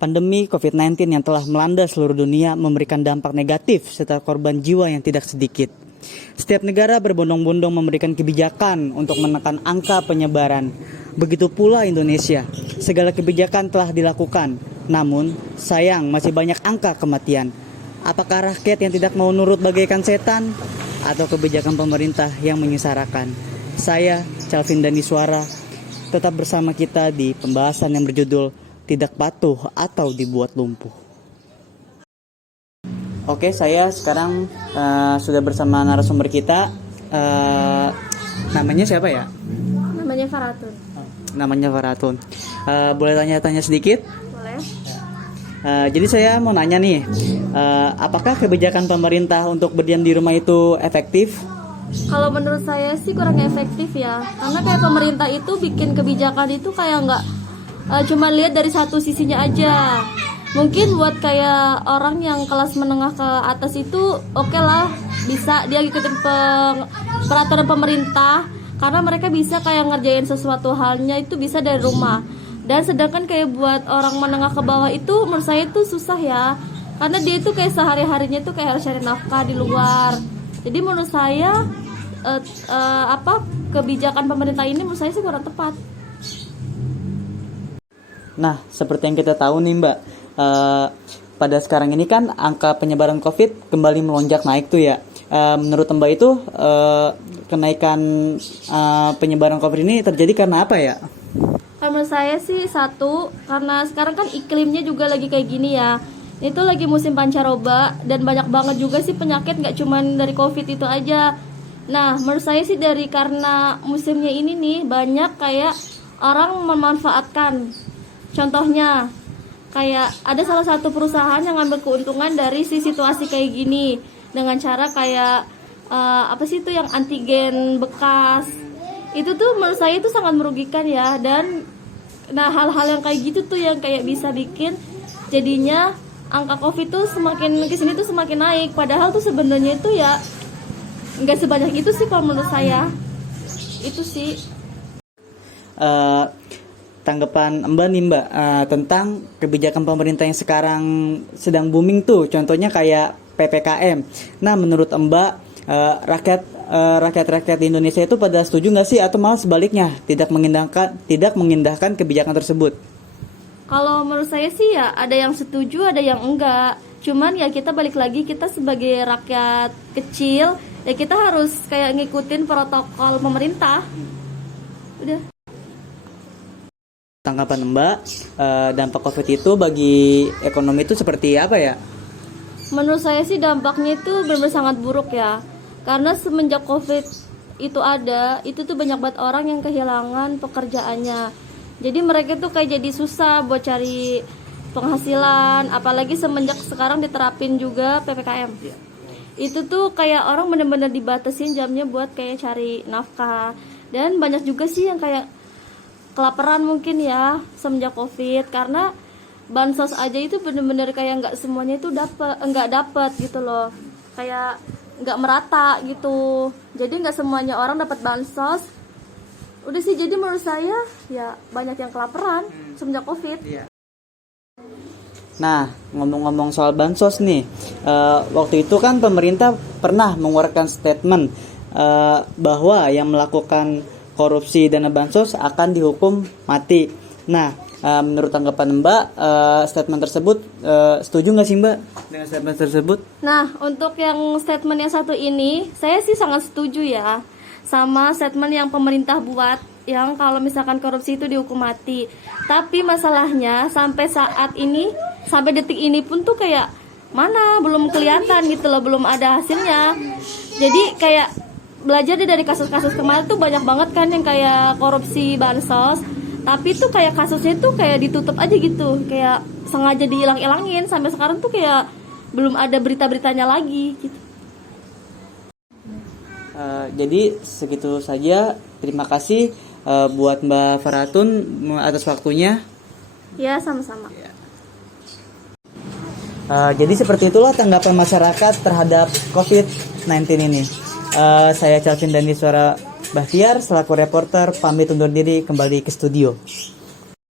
Pandemi COVID-19 yang telah melanda seluruh dunia memberikan dampak negatif serta korban jiwa yang tidak sedikit. Setiap negara berbondong-bondong memberikan kebijakan untuk menekan angka penyebaran. Begitu pula Indonesia. Segala kebijakan telah dilakukan, namun sayang masih banyak angka kematian. Apakah rakyat yang tidak mau nurut bagaikan setan atau kebijakan pemerintah yang menyesarakan? Saya, Calvin Daniswara, tetap bersama kita di pembahasan yang berjudul Tidak Patuh atau Dibuat Lumpuh. Oke, saya sekarang sudah bersama narasumber kita. Namanya siapa ya? Namanya Faratun. Namanya Faratun. Boleh tanya-tanya sedikit? Boleh. Jadi saya mau nanya nih, apakah kebijakan pemerintah untuk berdiam di rumah itu efektif? Kalau menurut saya sih kurang efektif ya. Karena kayak pemerintah itu bikin kebijakan itu kayak nggak cuma lihat dari satu sisinya aja. Mungkin buat kayak orang yang kelas menengah ke atas itu oke lah, bisa dia ikutin peraturan pemerintah karena mereka bisa kayak ngerjain sesuatu halnya itu bisa dari rumah. Dan sedangkan kayak buat orang menengah ke bawah itu menurut saya itu susah ya, karena dia itu kayak sehari-harinya tuh kayak harus cari nafkah di luar. Jadi menurut saya kebijakan pemerintah ini menurut saya sih kurang tepat. Nah, seperti yang kita tahu nih Mbak, pada sekarang ini kan angka penyebaran COVID kembali melonjak naik tuh ya. Menurut Mbak itu kenaikan penyebaran COVID ini terjadi karena apa ya? Menurut saya sih satu, karena sekarang kan iklimnya juga lagi kayak gini ya. Itu lagi musim pancaroba dan banyak banget juga sih penyakit, nggak cuma dari COVID itu aja. Nah, menurut saya sih karena musimnya ini nih banyak kayak orang memanfaatkan. Contohnya, kayak ada salah satu perusahaan yang ngambil keuntungan dari situasi kayak gini dengan cara kayak yang antigen bekas. Itu tuh menurut saya itu sangat merugikan ya. Dan nah, hal-hal yang kayak gitu tuh yang kayak bisa bikin jadinya angka COVID tuh semakin kesini tuh semakin naik. Padahal tuh sebenarnya itu ya nggak sebanyak itu sih kalau menurut saya. Itu sih. Tanggapan Mbak nih Mbak tentang kebijakan pemerintah yang sekarang sedang booming tuh, contohnya kayak PPKM. Nah, menurut Mbak rakyat di Indonesia itu pada setuju nggak sih atau malah sebaliknya tidak mengindahkan kebijakan tersebut? Kalau menurut saya sih ya ada yang setuju, ada yang enggak. Cuman ya kita balik lagi, kita sebagai rakyat kecil ya kita harus kayak ngikutin protokol pemerintah. Udah. Tanggapan Mbak, dampak COVID itu bagi ekonomi itu seperti apa ya? Menurut saya sih dampaknya itu benar-benar sangat buruk ya. Karena semenjak COVID itu ada, itu tuh banyak banget orang yang kehilangan pekerjaannya. Jadi mereka tuh kayak jadi susah buat cari penghasilan, apalagi semenjak sekarang diterapin juga PPKM. Itu tuh kayak orang benar-benar dibatasin jamnya buat kayak cari nafkah. Dan banyak juga sih yang kayak kelaparan mungkin ya semenjak COVID, karena bansos aja itu bener-bener kayak nggak semuanya itu nggak dapat gitu loh, kayak nggak merata gitu, jadi nggak semuanya orang dapat bansos. Udah sih, jadi menurut saya ya banyak yang kelaparan semenjak COVID. Nah, ngomong-ngomong soal bansos nih, waktu itu kan pemerintah pernah mengeluarkan statement bahwa yang melakukan korupsi dana bansos akan dihukum mati. Nah, menurut tanggapan Mbak, statement tersebut setuju nggak sih Mbak dengan statement tersebut? Nah, untuk yang statement yang satu ini, saya sih sangat setuju ya sama statement yang pemerintah buat, yang kalau misalkan korupsi itu dihukum mati. Tapi masalahnya sampai saat ini, sampai detik ini pun tuh kayak mana belum kelihatan gitu loh, belum ada hasilnya. Jadi kayak belajar dari kasus-kasus kemarin tuh banyak banget kan yang kayak korupsi bansos, tapi tuh kayak kasusnya tuh kayak ditutup aja gitu, kayak sengaja dihilang-hilangin. Sampai sekarang tuh kayak belum ada berita-beritanya lagi gitu. Jadi segitu saja. Terima kasih buat Mbak Faratun atas waktunya. Ya, sama-sama. Jadi seperti itulah tanggapan masyarakat terhadap COVID-19 ini. Saya Calvin Daniswara Bahtiar selaku reporter pamit undur diri kembali ke studio.